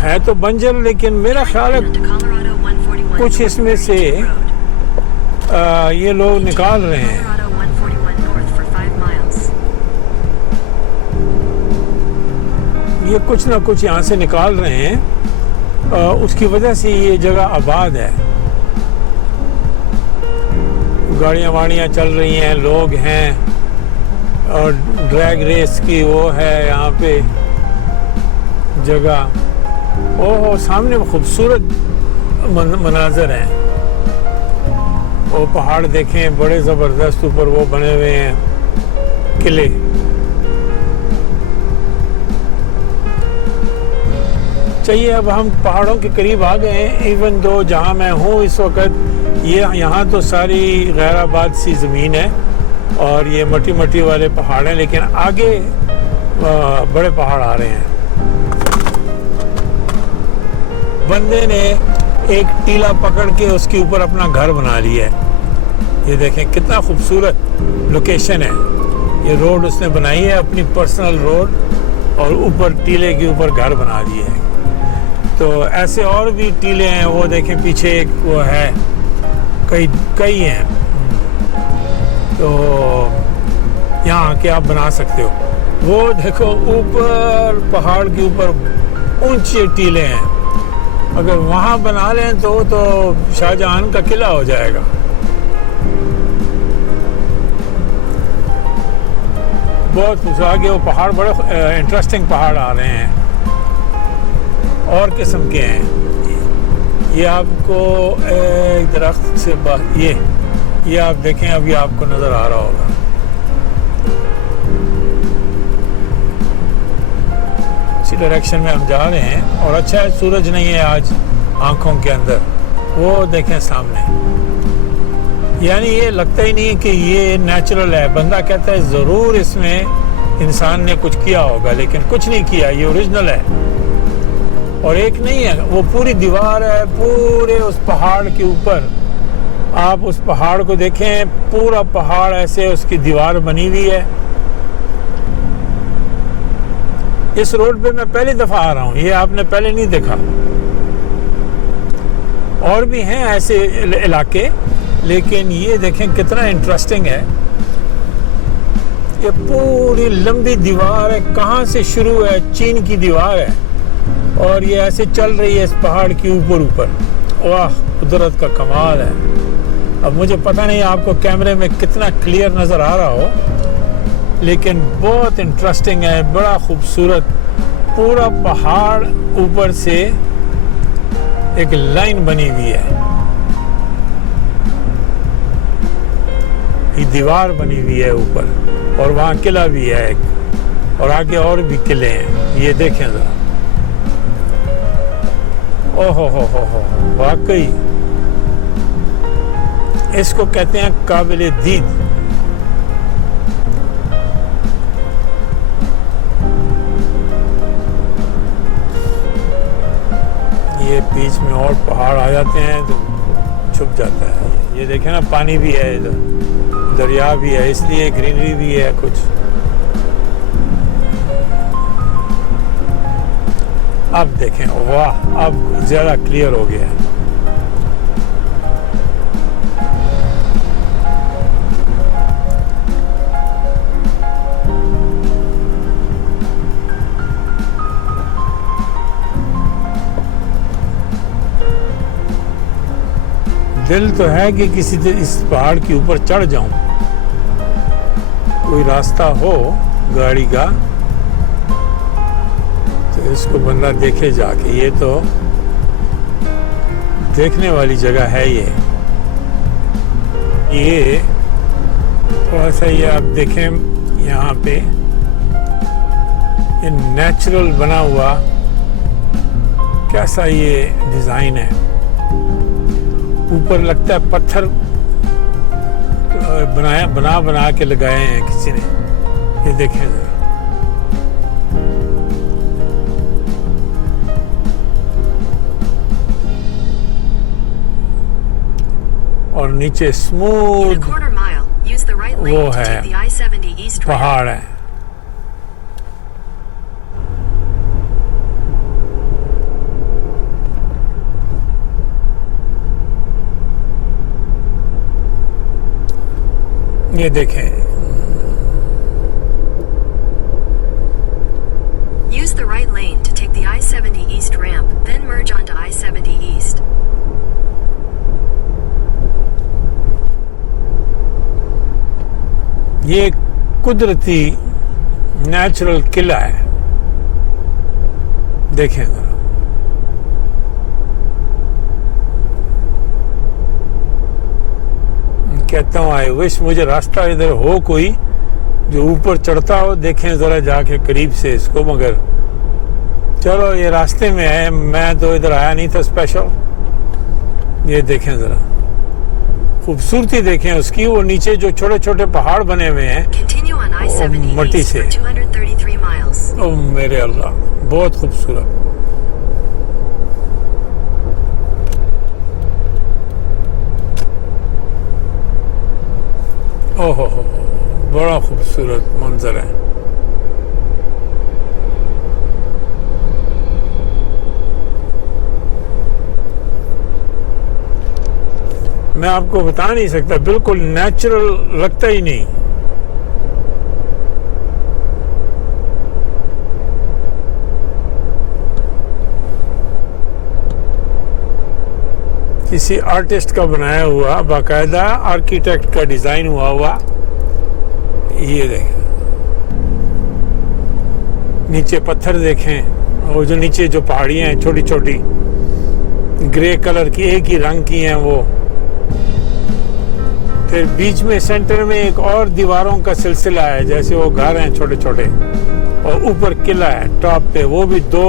है तो बंजर, लेकिन मेरा ख्याल है Onto Colorado 141 कुछ North इसमें से 32 Road. ये लोग निकाल रहे हैं। Colorado 141 North for 5 miles. ये कुछ ना कुछ यहाँ से निकाल रहे हैं, उसकी वजह से ये जगह आबाद है। गाड़ियाँ वाड़ियाँ चल रही हैं, लोग हैं, और ड्रैग रेस की वो है यहाँ पे जगह। ओहो, सामने खूबसूरत मनाजर हैं। वो पहाड़ देखें, बड़े ज़बरदस्त, ऊपर वो बने हुए हैं किले। चाहिए, अब हम पहाड़ों के करीब आ गए हैं। इवन दो जहाँ मैं हूँ इस वक्त, ये यहाँ तो सारी गैराबाद सी ज़मीन है और ये मट्टी मट्टी वाले पहाड़ हैं, लेकिन आगे बड़े पहाड़ आ रहे हैं। बंदे ने एक टीला पकड़ के उसके ऊपर अपना घर बना लिया है। ये देखें कितना खूबसूरत लोकेशन है। ये रोड उसने बनाई है, अपनी पर्सनल रोड, और ऊपर टीले के ऊपर घर बना दिए हैं। तो ऐसे और भी टीले हैं, वो देखें पीछे एक वो है, कई हैं। तो यहाँ आके आप बना सकते हो। वो देखो ऊपर पहाड़ के ऊपर ऊंचे टीले हैं, अगर वहाँ बना लें तो शाहजहां का किला हो जाएगा। बहुत आगे वो पहाड़, बड़े इंटरेस्टिंग पहाड़ आ रहे हैं और किस्म के हैं। ये आपको एक दरख्त से ये आप देखें, अभी आपको नज़र आ रहा होगा। इसी डायरेक्शन में हम जा रहे हैं, और अच्छा है सूरज नहीं है आज आँखों के अंदर। वो देखें सामने, यानी ये लगता ही नहीं है कि ये नेचुरल है। बंदा कहता है ज़रूर इसमें इंसान ने कुछ किया होगा, लेकिन कुछ नहीं किया, ये ओरिजिनल है। और एक नहीं है, वो पूरी दीवार है, पूरे उस पहाड़ के ऊपर। आप उस पहाड़ को देखें, पूरा पहाड़ ऐसे उसकी दीवार बनी हुई है। इस रोड पे मैं पहली दफ़ा आ रहा हूँ, ये आपने पहले नहीं देखा। और भी हैं ऐसे इलाके, लेकिन ये देखें कितना इंटरेस्टिंग है। ये पूरी लंबी दीवार है, कहाँ से शुरू है, चीन की दीवार है, और ये ऐसे चल रही है इस पहाड़ के ऊपर। वाह, कुदरत का कमाल है। अब मुझे पता नहीं आपको कैमरे में कितना क्लियर नज़र आ रहा हो, लेकिन बहुत इंटरेस्टिंग है, बड़ा खूबसूरत। पूरा पहाड़ ऊपर से एक लाइन बनी हुई है, ये दीवार बनी हुई है ऊपर, और वहाँ किला भी है एक, और आगे और भी किले हैं। ये देखें ज़रा, ओहो हो, वाकई इसको कहते हैं काबिले दीद। ये बीच में और पहाड़ आ जाते हैं तो छुप जाता है। ये देखें ना, पानी भी है इधर, दरिया भी है, इसलिए ग्रीनरी भी है कुछ। अब देखें, वाह, अब ज़्यादा क्लियर हो गया है। दिल तो है कि किसी दिन इस पहाड़ के ऊपर चढ़ जाऊं, कोई रास्ता हो गाड़ी का तो इसको बंदा देखे जाके। ये तो देखने वाली जगह है। ये थोड़ा सा ये आप देखें, यहाँ पे ये नेचुरल बना हुआ कैसा ये डिज़ाइन है। ऊपर लगता है पत्थर बना के लगाए हैं किसी ने। ये देखें जरा, और नीचे स्मूथ वो है, पहाड़ है। ये देखें, Use the right lane to take the I-70 East ramp, then merge onto I-70 East. ये कुदरती नेचुरल किला है, देखें जरा। कहता हूँ आई विश मुझे रास्ता इधर हो कोई जो ऊपर चढ़ता हो, देखें जरा जाके करीब से इसको। मगर चलो ये रास्ते में है, मैं तो इधर आया नहीं था स्पेशल। ये देखें जरा, खूबसूरती देखें उसकी। वो नीचे जो छोटे छोटे पहाड़ बने हुए हैं मट्टी से, ओ मेरे अल्लाह, बहुत खूबसूरत। ओहो हो, बड़ा खूबसूरत मंजर है। मैं आपको बता नहीं सकता, बिल्कुल नेचुरल लगता ही नहीं। किसी आर्टिस्ट का बनाया हुआ, बाकायदा आर्किटेक्ट का डिजाइन हुआ। ये देखें, नीचे पत्थर देखें, वो जो नीचे जो पहाड़ियां हैं छोटी छोटी ग्रे कलर की, एक ही रंग की हैं वो। फिर बीच में सेंटर में एक और दीवारों का सिलसिला है, जैसे वो घर हैं छोटे छोटे, और ऊपर किला है टॉप पे, वो भी दो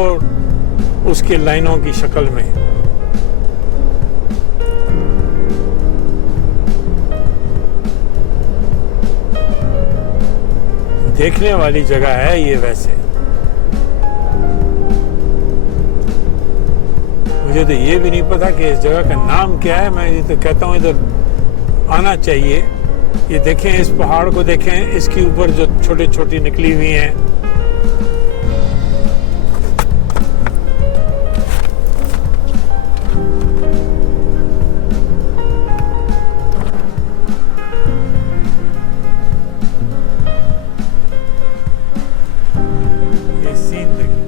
उसके लाइनों की शक्ल में। देखने वाली जगह है ये। वैसे मुझे तो ये भी नहीं पता कि इस जगह का नाम क्या है। मैं ये तो कहता हूँ इधर आना चाहिए। ये देखें, इस पहाड़ को देखें, इसके ऊपर जो छोटी छोटी निकली हुई हैं। ये सीन देखें,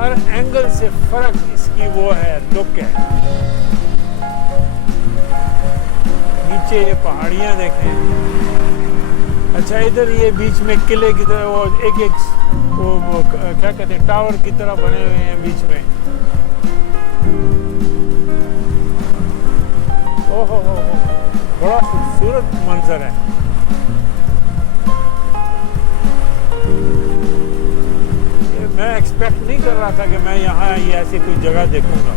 हर एंगल से फर्क इसकी वो है, लुक है। नीचे ये पहाड़ियां देखें। अच्छा, इधर ये बीच में किले की तरह वो एक वो क्या कहते हैं, टावर की तरह बने हुए हैं बीच में। ओहो हो, बड़ा खूबसूरत मंजर है। मैं एक्सपेक्ट नहीं कर रहा था कि मैं यहाँ ये ऐसी कोई जगह देखूंगा।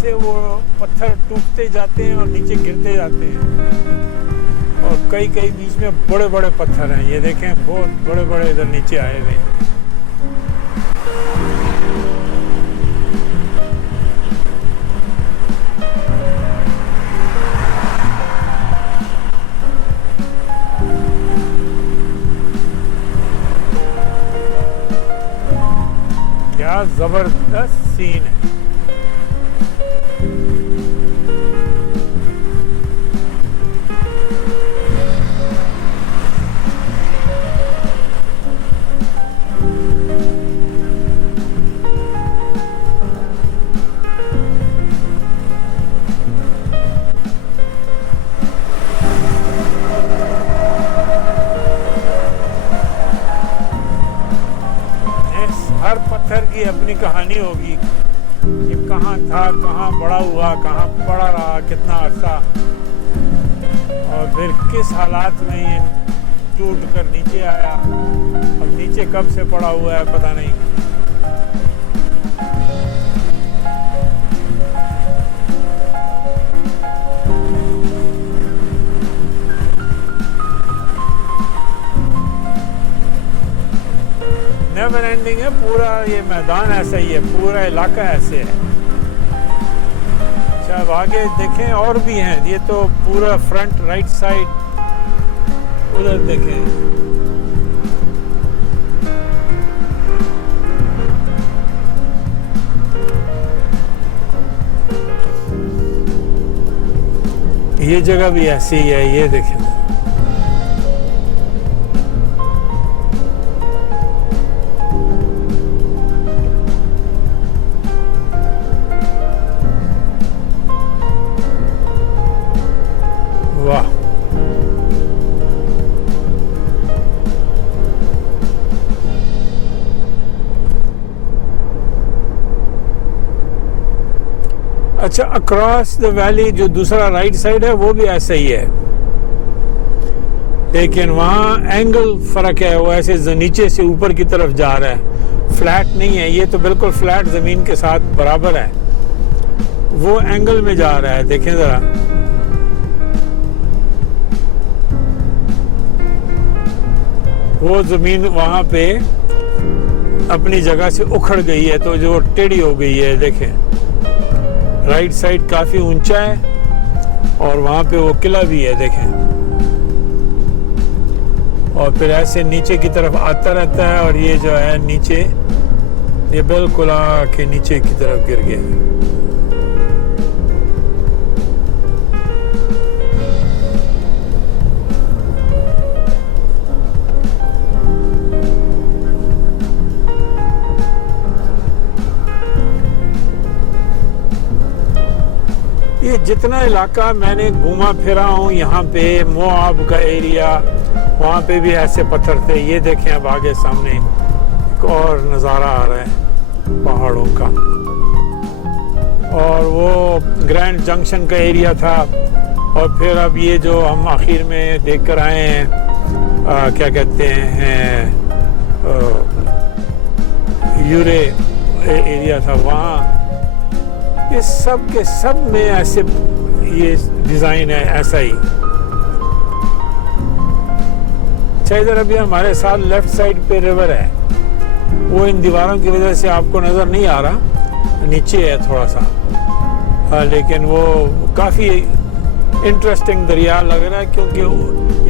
से वो पत्थर टूटते जाते हैं और नीचे गिरते जाते हैं, और कई कई बीच में बड़े बड़े पत्थर हैं। ये देखें बहुत बड़े बड़े इधर नीचे आए हुए हैं। क्या जबरदस्त सीन है। हर पत्थर की अपनी कहानी होगी कि कहाँ था, कहाँ बड़ा हुआ, कहाँ पड़ा रहा, कितना अर्सा, और फिर किस हालात में ये टूट कर नीचे आया। अब नीचे कब से पड़ा हुआ है पता नहीं। नेवर एंडिंग है पूरा ये मैदान, ऐसा ही है, पूरा इलाका ऐसे है। अच्छा अब आगे देखें और भी हैं। ये तो पूरा फ्रंट राइट साइड, उधर देखें। ये जगह भी ऐसी ही है, ये देखें। वाह, अच्छा अक्रॉस द वैली जो दूसरा राइट साइड है वो भी ऐसा ही है, लेकिन वहाँ एंगल फर्क है। वो ऐसे नीचे से ऊपर की तरफ जा रहा है, फ्लैट नहीं है। ये तो बिल्कुल फ्लैट ज़मीन के साथ बराबर है, वो एंगल में जा रहा है। देखें ज़रा, वो ज़मीन वहाँ पे अपनी जगह से उखड़ गई है, तो जो टेढ़ी हो गई है। देखें राइट साइड काफ़ी ऊंचा है और वहाँ पे वो किला भी है, देखें। और फिर ऐसे नीचे की तरफ आता रहता है, और ये जो है नीचे, ये बिल्कुल आके नीचे की तरफ गिर गया। ये जितना इलाका मैंने घूमा फिरा हूँ यहाँ पे, मोआब का एरिया, वहाँ पे भी ऐसे पत्थर थे। ये देखें अब आगे सामने एक और नज़ारा आ रहा है पहाड़ों का। और वो ग्रैंड जंक्शन का एरिया था, और फिर अब ये जो हम आखिर में देख कर आए हैं, क्या कहते हैं, यूरे एरिया था वहाँ। ये सब के सब में ऐसे ये डिज़ाइन है, ऐसा ही। अच्छा इधर अभी हमारे साथ लेफ्ट साइड पे रिवर है, वो इन दीवारों की वजह से आपको नज़र नहीं आ रहा, नीचे है थोड़ा सा। लेकिन वो काफ़ी इंटरेस्टिंग दरिया लग रहा है, क्योंकि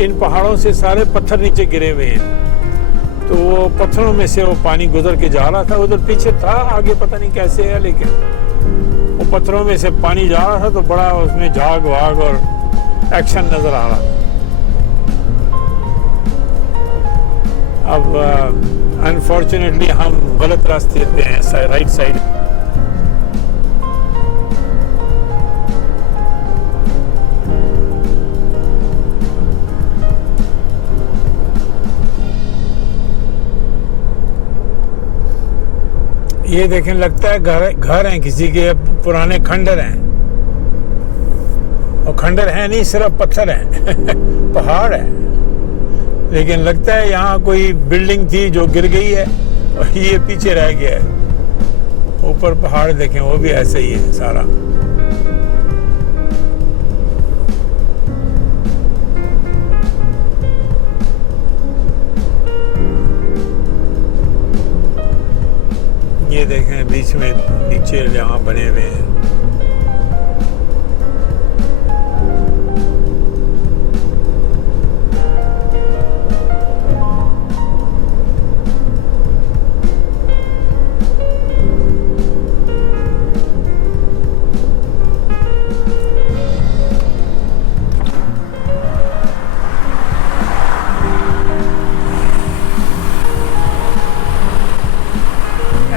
इन पहाड़ों से सारे पत्थर नीचे गिरे हुए हैं, तो वो पत्थरों में से वो पानी गुजर के जा रहा था। उधर पीछे था, आगे पता नहीं कैसे है, लेकिन वो पत्थरों में से पानी जा रहा था, तो बड़ा उसमें झाग वाग और एक्शन नज़र आ रहा था। अब अनफॉर्चुनेटली हम गलत रास्ते पे हैं, राइट साइड। ये देखें, लगता है घर हैं किसी के, पुराने खंडर हैं, और खंडर हैं नहीं, सिर्फ पत्थर हैं पहाड़ है, लेकिन लगता है यहाँ कोई बिल्डिंग थी जो गिर गई है और ये पीछे रह गया है। ऊपर पहाड़ देखें, वो भी ऐसे ही है सारा। बीच में नीचे यहाँ बने हुए हैं।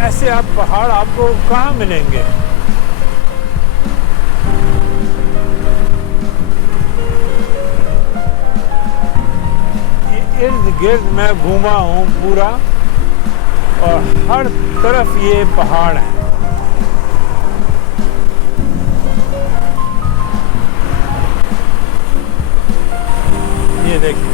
ऐसे आप पहाड़ आपको कहाँ मिलेंगे? इर्द गिर्द मैं घूमा हूँ पूरा और हर तरफ ये पहाड़ है। ये देखिए,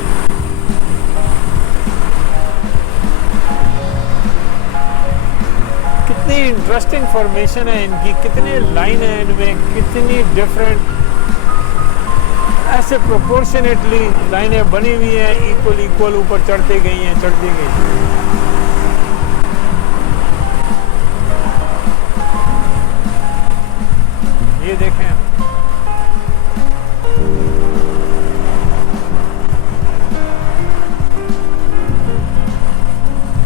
कितनी इंटरेस्टिंग फॉर्मेशन है इनकी, कितनी लाइन है इनमें, कितनी डिफरेंट ऐसे प्रोपोर्शनेटली लाइनें बनी हुई हैं, इक्वल इक्वल ऊपर चढ़ती गई हैं, चढ़ती गई। ये देखें,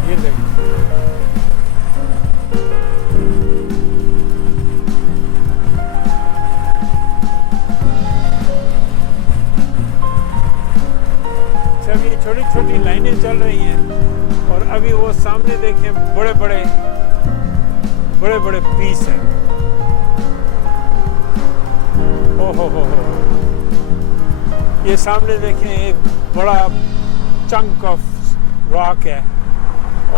ये देखें, छोटी छोटी लाइनें चल रही हैं और अभी वो सामने देखें बड़े बड़े पीस हैं। हो ये सामने देखें एक बड़ा चंक ऑफ रॉक है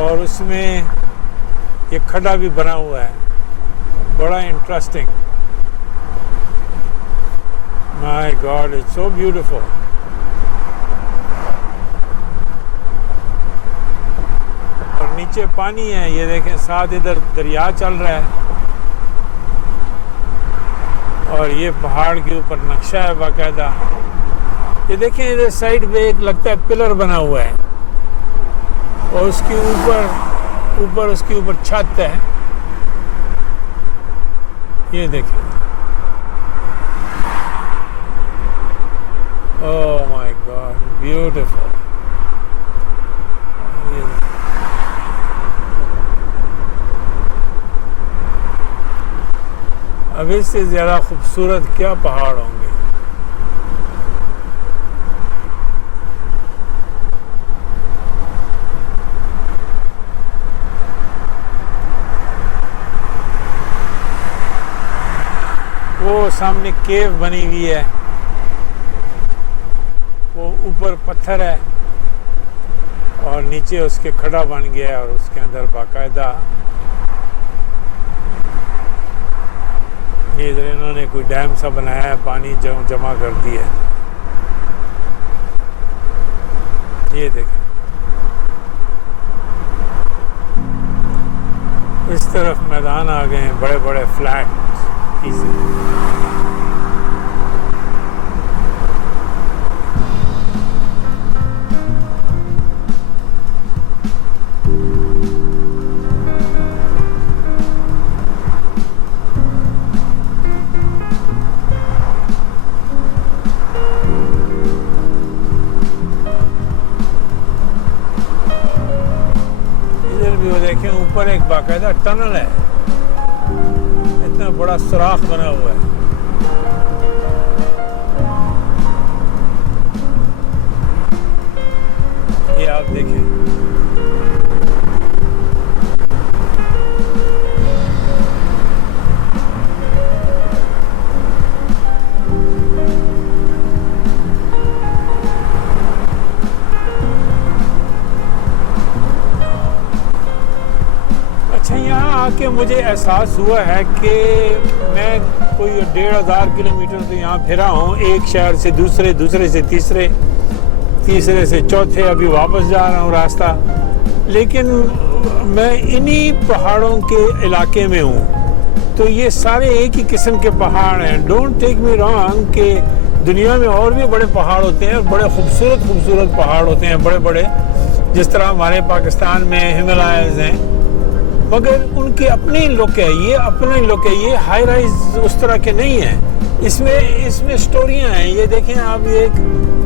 और उसमें ये खड्डा भी बना हुआ है, बड़ा interesting. My God, it's so beautiful. नीचे पानी है, ये देखें, साथ इधर दरिया चल रहा है और ये पहाड़ के ऊपर नक्शा है बाकायदा। ये देखें, इधर साइड पे एक लगता है पिलर बना हुआ है और उसके ऊपर उसके ऊपर छत है। ये देखें, ओह माय गॉड, ब्यूटीफुल। अब इससे ज़्यादा खूबसूरत क्या पहाड़ होंगे। वो सामने केव बनी हुई है, वो ऊपर पत्थर है और नीचे उसके खड़ा बन गया है और उसके अंदर बाकायदा ये इधर इन्होंने कोई डैम सा बनाया है, पानी जमा कर दिया है। ये देखें, इस तरफ मैदान आ गए हैं, बड़े बड़े फ्लैट पीसेस। देखें, ऊपर एक बाकायदा टनल है, इतना बड़ा सुराख बना हुआ है। ये आप देखें, कि मुझे एहसास हुआ है कि मैं कोई 1500 किलोमीटर से यहाँ फिरा हूँ, एक शहर से दूसरे, दूसरे से तीसरे, तीसरे से चौथे, अभी वापस जा रहा हूँ रास्ता, लेकिन मैं इन्हीं पहाड़ों के इलाके में हूँ। तो ये सारे एक ही किस्म के पहाड़ हैं। डोंट टेक मी रॉन्ग कि दुनिया में और भी बड़े पहाड़ होते हैं, बड़े खूबसूरत पहाड़ होते हैं, बड़े बड़े, जिस तरह हमारे पाकिस्तान में हिमालयज हैं, मगर उनकी अपनी लुक है, ये अपनी लुक है, ये हाई राइज उस तरह के नहीं है। इसमें स्टोरियां हैं। ये देखें आप, ये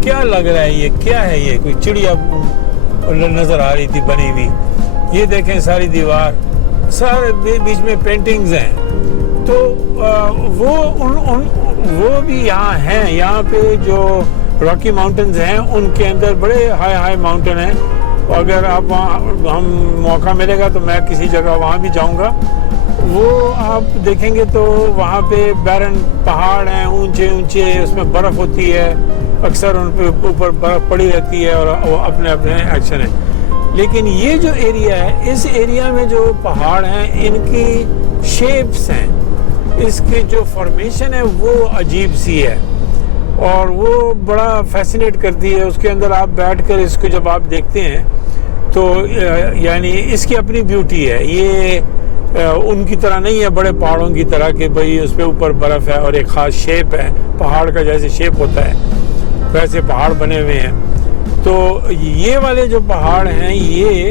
क्या लग रहा है, ये क्या है, ये कोई चिड़िया नजर आ रही थी बनी हुई। ये देखें सारी दीवार, सारे बीच में पेंटिंग्स हैं। तो वो भी यहाँ हैं। यहाँ पे जो रॉकी माउंटेन्स हैं उनके अंदर बड़े हाई माउंटेन हैं। अगर आप हम मौका मिलेगा तो मैं किसी जगह वहाँ भी जाऊँगा। वो आप देखेंगे तो वहाँ पे बैरन पहाड़ हैं, ऊंचे ऊंचे, उसमें बर्फ़ होती है, अक्सर उन पे ऊपर बर्फ़ पड़ी रहती है और वो अपने अपने एक्शन है। लेकिन ये जो एरिया है, इस एरिया में जो पहाड़ हैं इनकी शेप्स हैं, इसकी जो फॉर्मेशन है वो अजीब सी है और वो बड़ा फैसिनेट करती है। उसके अंदर आप बैठकर इसको जब आप देखते हैं तो यानी इसकी अपनी ब्यूटी है। ये उनकी तरह नहीं है बड़े पहाड़ों की तरह कि भाई उस पर ऊपर बर्फ़ है और एक ख़ास शेप है, पहाड़ का जैसे शेप होता है वैसे पहाड़ बने हुए हैं। तो ये वाले जो पहाड़ हैं ये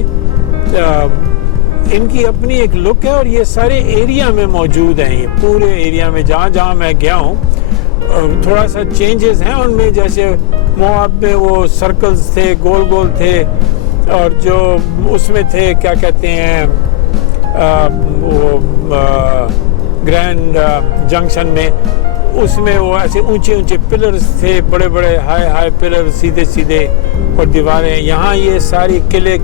इनकी अपनी एक लुक है और ये सारे एरिया में मौजूद हैं। ये पूरे एरिया में जहाँ जहाँ मैं गया हूँ थोड़ा सा चेंजेस हैं उनमें। जैसे मोआब में वो सर्कल्स थे, गोल गोल थे, और जो उसमें थे क्या कहते हैं वो ग्रैंड जंक्शन में, उसमें वो ऐसे ऊंचे ऊंचे पिलर्स थे, बड़े बड़े हाई पिलर, सीधे सीधे और दीवारें। यहाँ ये सारी किले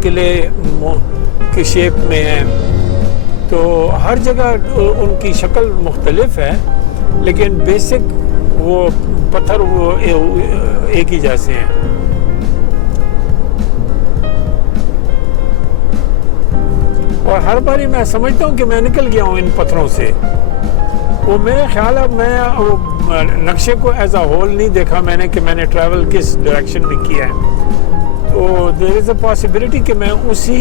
की शेप में हैं। तो हर जगह उनकी शक्ल मुख्तलिफ है लेकिन बेसिक वो पत्थर वो एक ही जैसे हैं। और हर बारी मैं समझता हूँ कि मैं निकल गया हूँ इन पत्थरों से। वो मेरे ख्याल है मैं वो नक्शे को एज अ होल नहीं देखा मैंने कि मैंने ट्रैवल किस डायरेक्शन में किया है। तो देयर इज़ अ पॉसिबिलिटी कि मैं उसी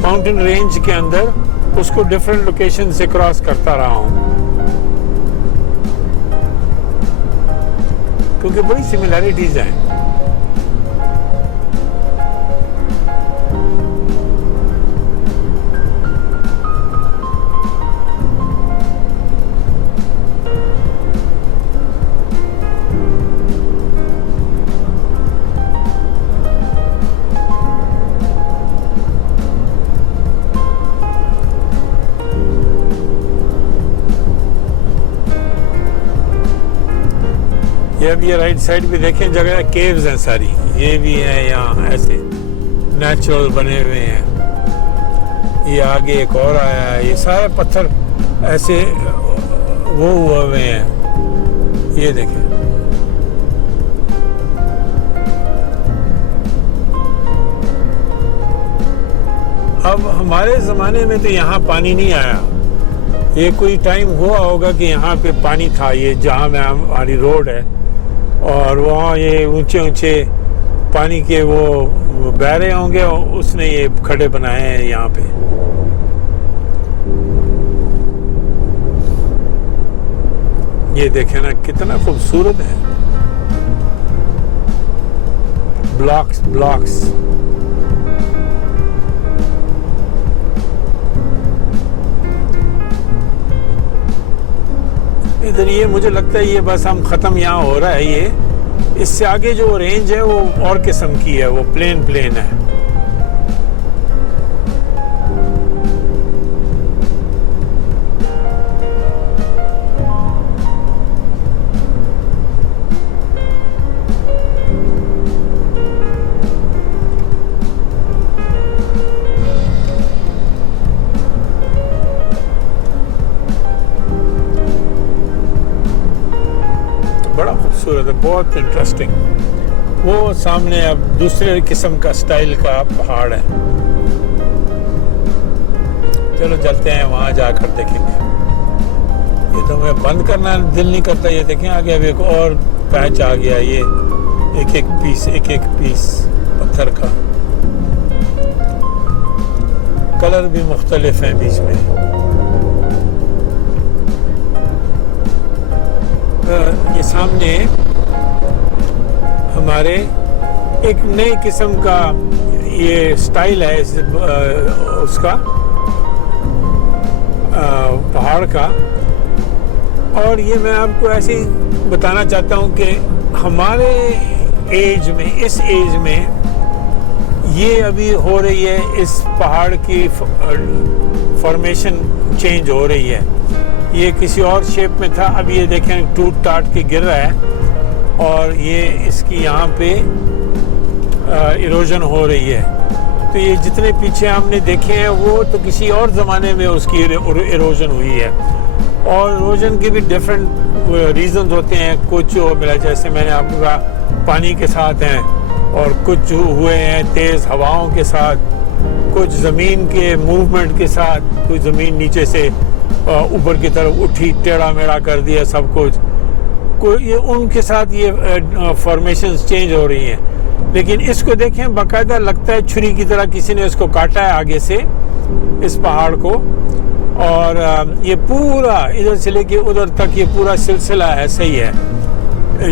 माउंटेन रेंज के अंदर उसको डिफरेंट लोकेशन से क्रॉस करता रहा हूँ, क्योंकि बड़ी सिमिलैरिटीज़ हैं। अब ये राइट साइड भी देखें, जगह केव्स हैं सारी, ये भी हैं यहाँ ऐसे नेचुरल बने हुए हैं। ये आगे एक और आया है, ये सारे पत्थर ऐसे वो हुए हैं। ये देखें, अब हमारे ज़माने में तो यहाँ पानी नहीं आया। ये कोई टाइम हुआ होगा कि यहाँ पे पानी था, ये जहाँ में हमारी रोड है, और वहाँ ये ऊंचे ऊंचे पानी के वो बह रहे होंगे, उसने ये खड्डे बनाए हैं यहाँ पे। ये देखें ना कितना खूबसूरत है, ब्लॉक्स ब्लॉक्स। इधर ये मुझे लगता है ये बस हम ख़त्म यहाँ हो रहा है। ये इससे आगे जो रेंज है वो और किस्म की है, वो प्लेन है। बड़ा खूबसूरत है, बहुत इंटरेस्टिंग। वो सामने अब दूसरे किस्म का स्टाइल का पहाड़ है। चलो चलते हैं, वहाँ जाकर देखेंगे। ये तो मैं बंद करना दिल नहीं करता। ये देखें आगे अब एक और पैच आ गया, ये एक एक पीस पत्थर का, कलर भी मुख्तलिफ हैं बीच में। ये सामने हमारे एक नए किस्म का ये स्टाइल है उसका, पहाड़ का। और ये मैं आपको ऐसे ही बताना चाहता हूँ कि हमारे एज में, इस एज में ये अभी हो रही है, इस पहाड़ की फॉर्मेशन चेंज हो रही है। ये किसी और शेप में था, अब ये देखें टूट टाट के गिर रहा है और ये इसकी यहाँ पे इरोजन हो रही है। तो ये जितने पीछे हमने देखे हैं वो तो किसी और ज़माने में उसकी इरोजन हुई है। और इरोजन के भी डिफरेंट रीजंस होते हैं। कुछ मिला, जैसे मैंने आपको कहा, पानी के साथ हैं, और कुछ हुए हैं तेज़ हवाओं के साथ, कुछ ज़मीन के मूवमेंट के साथ, कुछ ज़मीन नीचे से ऊपर की तरफ उठी, टेढ़ा मेढ़ा कर दिया सब कुछ, कोई ये उनके साथ ये फॉर्मेशंस चेंज हो रही हैं। लेकिन इसको देखें, बाकायदा लगता है छुरी की तरह किसी ने इसको काटा है आगे से, इस पहाड़ को। और ये पूरा इधर से लेके उधर तक ये पूरा सिलसिला ऐसा ही है।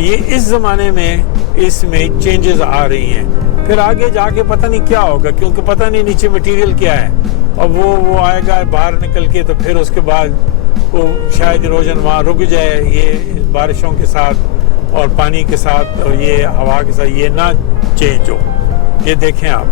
ये इस ज़माने में इसमें चेंजेस आ रही हैं। फिर आगे जाके पता नहीं क्या होगा, क्योंकि पता नहीं नीचे मटेरियल क्या है, और वो आएगा बाहर निकल के, तो फिर उसके बाद वो शायद इरोजन वहाँ रुक जाए, ये बारिशों के साथ और पानी के साथ और ये हवा के साथ ये ना चेंज हो। ये देखें आप।